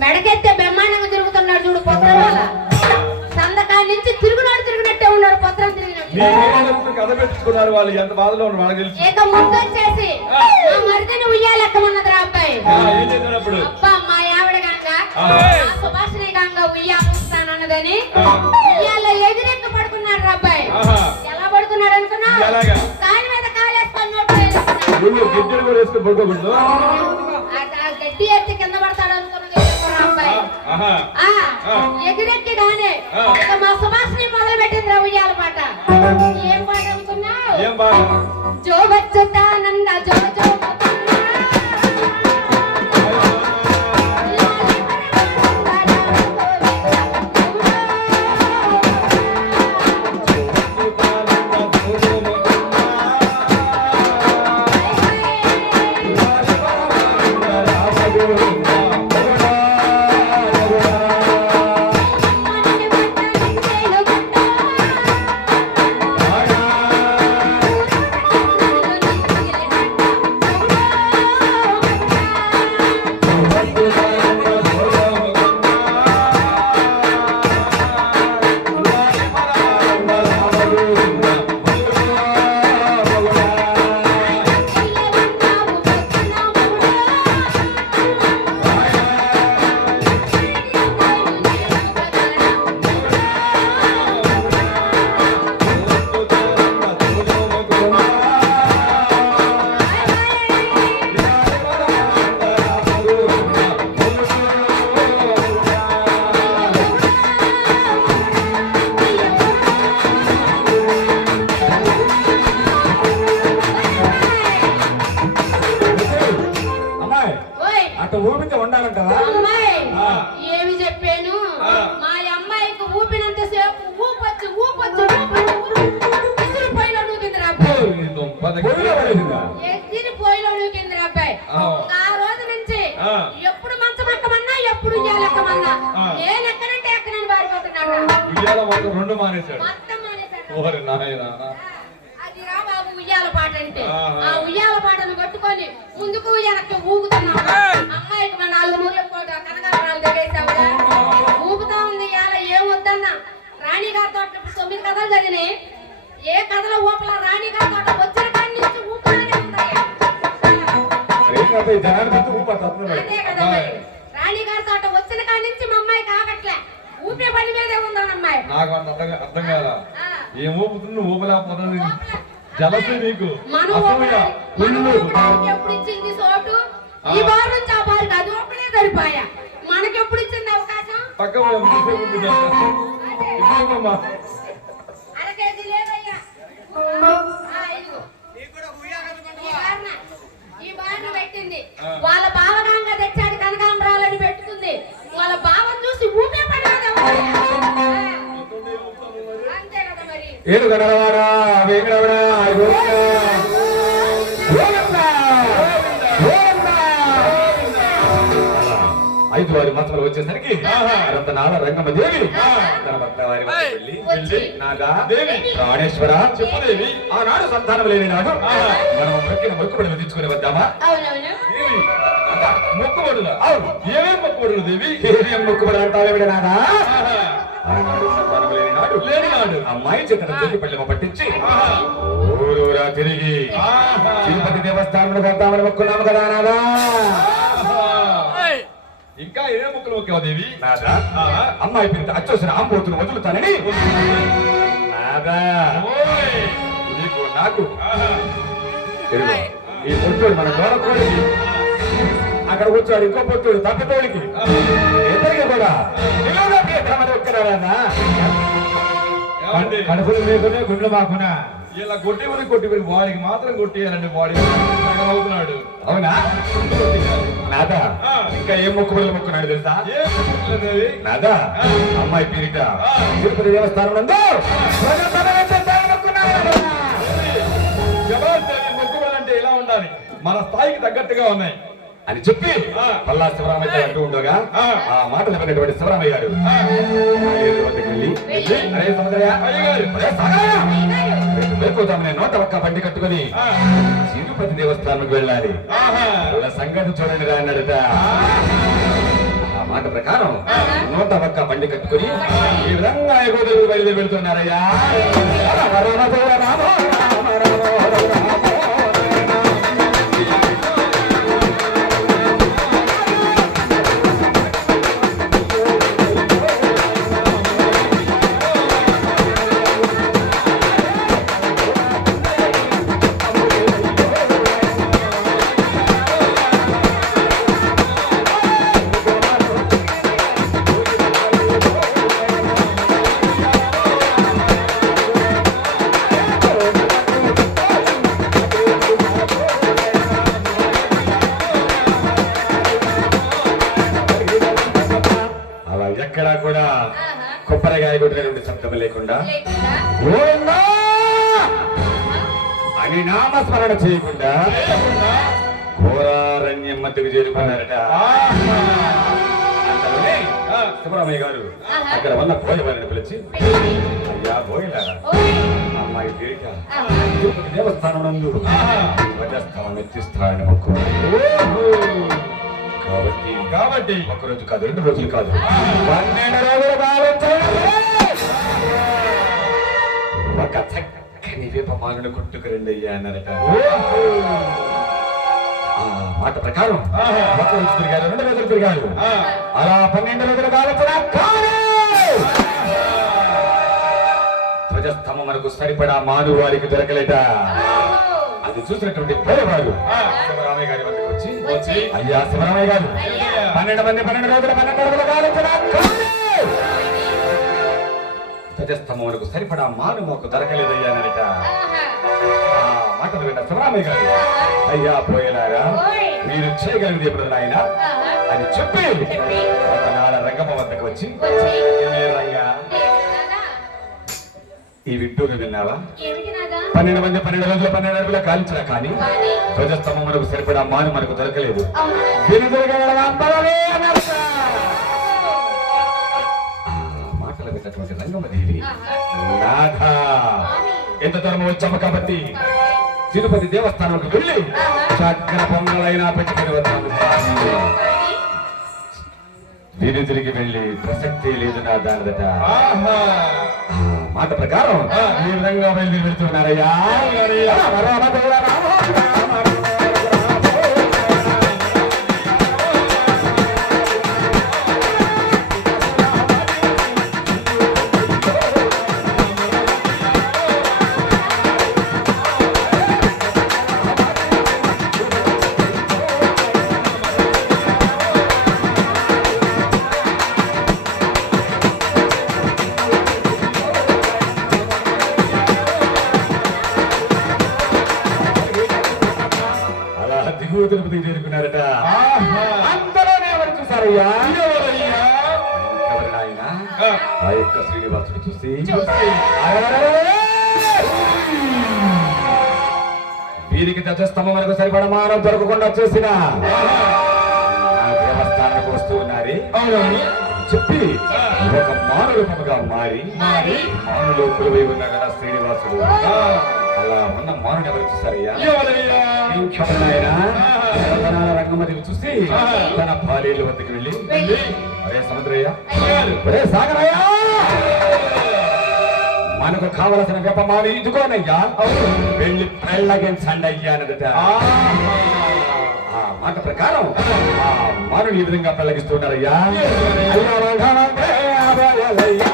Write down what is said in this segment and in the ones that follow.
మెడకెత్తే బ్రహ్మాండంగా తిరుగుతున్నాడు చూడు పొత్రం వల్ల. సందకాయ నుంచి తిరుగునాడు తిరిగినట్టే ఉన్నాడు పొత్రం తిరిగినట్టు. కథ పెట్టుకున్నారు వాళ్ళు ఎంత బాధలో ఉన్నారు వాళ్ళకి తెలుసు. ఇక ముందు వచ్చేసి మా మరిదిని ఉయ్యాలెక్కమన్నది రా అబ్బాయి అబ్బా మా ఆవిడ గంగ సుభాషిణి గంగ ఉయ్యాలన్నదని. ఉయ్యాల ఎగిరెక్క పడుకున్నాడు రా అబ్బాయి. ఎలా పడుకున్నాడు అనుకున్నా? కాలి మీద. నువ్వు కూడా వేసుకుని పడుకోకూడదు. ఆ, ఆ. ఎగిరెక్కి గానే ఆ. ఇక మా సుభాషిణి మొదలు పెట్టింది రా ఉయ్యాల పాట. ఏం పాట అనుకున్నావు? ఏం బాగా జో వచ్చుతానంద జో జో అమ్మాయి మానేశాడు. ఓరి నాయనా. అది రా బాబు ఉయ్యాల పాట అంటే. ఆ ఉయ్యాల పాటను పట్టుకొని ముందుకు వెనక్కి ఊగుతున్నావు అమ్మాయికి మా నాలుగు మూల కనకాలు దిగేసావుగా ఊగుతా ఉంది ఇవాళ ఏం వద్దన్నా. రాణి గారి తోట తొమ్మిది కథలు చదివినాయి. ఏ కథలో ఊపల? రాణి గారి తోట వచ్చిన కాడి నుంచి ఊపులానే ఉందయ్యా. ఏం కాదు, ఈ జనాలు మొత్తం ఊపడుతున్నారు. అదే కదా మరి. రాణి గారి తోట వచ్చిన కాడి నుంచి మా అమ్మాయి కాకట్లే ఊపే పని మీదే ఉందని అమ్మాయి నాకు అంత అర్థం అర్థం కాదా ఆ. ఏం ఊపుతుంది ఊపలేకపోతుంది జలసి నీకు. మనం అసూయ ఊపడానికి- మనం కుళ్ళు ఊపడానికి ఎప్పుడు ఇచ్చింది చోటు ఆ. ఈ బారు ఏడు వేగడవడా ఐదు వారి మాత్రలు వచ్చేసరికి రతనాల రంగమదేవి తన భర్త వారి వద్దకు వెళ్ళి వచ్చి. నాగా ప్రాణేశ్వర చెప్పుదేవి ఆనాడు సంతానం లేని నాడు మనం మొక్కిన మొక్కుబడి విధించుకుని వద్దామా? మొక్కుబడులా. అవును. ఏమేం మొక్కుబడులు దేవి? ఏమేం మొక్కుబడి అంటావేమిటి నాదా ఆనాడు సంతానం లేని నాడు లేని నాడు అమ్మాయి చేతన తొలి పళ్ళెమ పట్టించి ఊరూరా తిరిగి తిరుపతి దేవస్థానంలో వద్దామని మొక్కున్నాము కదా నాదా? ఇంకా ఏ మొక్కలు మొక్కావు దేవి? నాదా? అమ్మాయి పేరు అచ్చోసిన ఆంబోతును వదులుతానని. నాదా? నీకు ఈ పొట్టుడు మన గోడకోడికి అక్కడ కూర్చోడు ఇంకో పొట్టుడు తప్పితోడికి ఇద్దరికి కూడా. నిలువులోకి ఎక్కడమని ఒక్కరాడా కడుపులు మీకునే గుండెలు మాకునా ఇలా వాడికి మాత్రం కొట్టేయాలండి వాడి అవుతున్నాడు అవునా? నాదా ఇంకా ఏం మొక్కుబడులు మొక్కున్నాడు తెలుసా? నాదా అమ్మాయి పీరిట. తిరుపతి దేవస్థానం నందు మొక్కుబడులు అంటే ఇలా ఉండాలి? మన స్థాయికి తగ్గట్టుగా ఉన్నాయి. అని చెప్పి పల్లా శివరామయ్య అంటూ ఉండగా ఆ. మాటలు విన్నటువంటి శివరామయ్య గారు. అరే సముద్రయ్య నోట ఒక్క బండి కట్టుకొని తిరుపతి దేవస్థానంకి వెళ్ళాలి. సంగతి చూడండి రా అన్నాడట ఆ. మాట ప్రకారం నూట ఒక్క బండి కట్టుకుని ఈ విధంగా ఎగుదలు బయలుదేరి వెళ్తున్నారయ్యా. రామ ఎక్కడా కూడా కొబ్బరికాయ కొట్టినటువంటి శబ్దం లేకుండా అని నామస్మరణ చేయకుండా ఘోరారణ్యం మధ్యకు చేరుకున్నారట. సుబ్రహ్మయ్య గారు అక్కడ ఉన్న భోజవారిని పిలిచి అయ్యా భోజన అమ్మాయి తేలిక దేవస్థానం నందు ప్రజాస్థానం ఎత్తిస్తారని కాబట్టి కాబట్టి ఒక రోజు కాదు రెండు రోజులు కాదు. పన్నెండు రోజులు భావించండి ఒక చక్కని వేపమాలను కొట్టుకురండి అయ్యా అన్నారట. ఆ మాట ప్రకారం. ఒక రోజు తిరిగారు రెండు రోజులు తిరిగారు. అలా పన్నెండు రోజులు భావించిన కానీ ధ్వజస్తంభం మనకు సరిపడా మాను వారికి దొరకలేట. అది చూసినటువంటి పేదవాడు ఆ. శివరామయ్య గారి వద్దకు వచ్చి వచ్చి. అయ్యా శివరామయ్య గారు. అయ్యా. పన్నెండు మంది పన్నెండు రోజులు పన్నెండు రోజులు కాలించిన ధ్వజస్తంభం మనకు సరిపడా మాను మాకు దొరకలేదయ్యా అన్నట ఆహా. ఆ మాటలు విన్న శివరామయ్య గారు. అయ్యా పోయేలారా. మీరు చేయగలిగింది ఎప్పుడు నాయన? ఆహా. అని చెప్పి ఒకనాడ రంగమ్మ వద్దకు వచ్చి వచ్చి. "ఏమే రంగా? నాదా ఈ వింటూరు విన్నావా? పన్నెండు మంది పన్నెండు రోజులు పన్నెండు రోజులు కాల్చిన కానీ ధ్వజస్తంభం మనకు సరిపడా మాను మనకు దొరకలేదు మాటలు విన్నటువంటి రంగమదేవి. నాథ. ఎంత దూరం వచ్చాము కాబట్టి తిరుపతి దేవస్థానంకి వెళ్ళి ఆహా. చక్కర పొంగలైనా పెట్టుకుని వస్తాను వీరు తిరిగి వెళ్ళి ప్రసక్తి లేదు నా దానిదట ఆహా. ఆ మాట ప్రకారం. ఈ విధంగా బయలుదేరి ఆ యొక్క శ్రీనివాసుడు చూసి! వీరికి ధ్వజస్తంభం వరకు సరిపడ మానవ దొరకకుండా చేసిన దేవస్థానానికి వస్తూ ఉన్నారే. చెప్పి ఒక మానవులుగా మారి మారి. మానులో కొలువై ఉన్న కదా శ్రీనివాసుడు. అలా ఉన్న మానుడు ఎవరు చూసారయ్యా రంగమతిని చూసి. తన భార్యల వద్దకు వెళ్ళి అరే సముద్రయ్య. సాగరయ్య! మనకు కావలసిన వెపమాలు ఇదిగోనయ్యా. వెళ్ళి పెళ్ళగించండి అయ్యా అన్నదట. ఆహా. ఆ మాట ప్రకారం ఆ మానుడు ఈ విధంగా పెళ్ళగిస్తున్నారయ్యా అయ్యా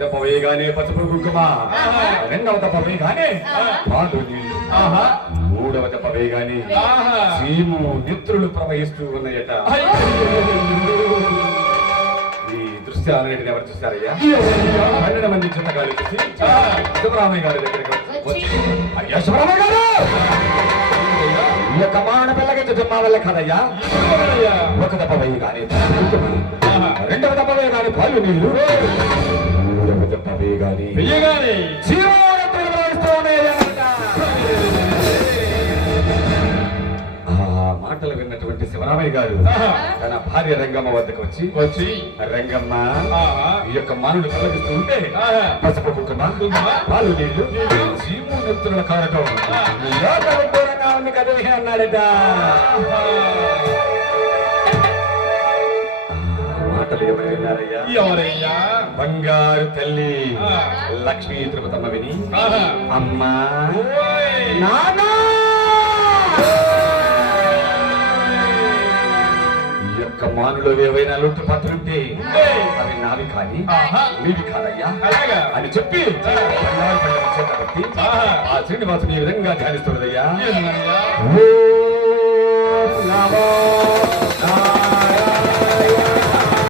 దెబ్బ వేయగానే పసుపు కుంకుమ. రెండవ దెబ్బ వేయగానే పాలు నీళ్ళు. మూడవ దెబ్బ వేయగానే. సీము నిత్రులు ప్రవహిస్తూ ఉన్నాయట. ఈ దృశ్యాలన్నిటిని ఎవరు చూస్తారయ్యా పన్నెండు మంది చిన్నగాళ్ళు చూసి శివరామయ్య గారి దగ్గరికి వచ్చి అయ్యా శివరామయ్య గారు! ఈ యొక్క మాన పిల్లకి జమ్మా వల్ల కదయ్యా. ఒక దెబ్బ వేయి కానీ రెండవ వేయి కానీ పాలు నీళ్ళు మాటలు విన్నటువంటి శివరామయ్య గారు. తన భార్య రంగమ్మ వద్దకు వచ్చి వచ్చి. రంగమ్మ. ఈ యొక్క మానుడు ప్రవహిస్తూ ఉంటే. పసుపు కుంకుమ కుంకుమ, పాలు నీళ్ళు జీవు నెత్తుల కారటం. లోక ఉంది అన్నాడట. మాటలు బంగారు తల్లి. లక్ష్మీ తిరుపతమ్మ విని. అమ్మా. నానా యొక్క మానులో ఏవైనా లొట్టు పత్రుంటే అవి నావి కానీ. నీవి కాదయ్యా. అని చెప్పి ఆహా. ఆ శ్రీనివాసుని ఈ విధంగా ధ్యానిస్తున్నదయ్యా. నమో నారాయణ.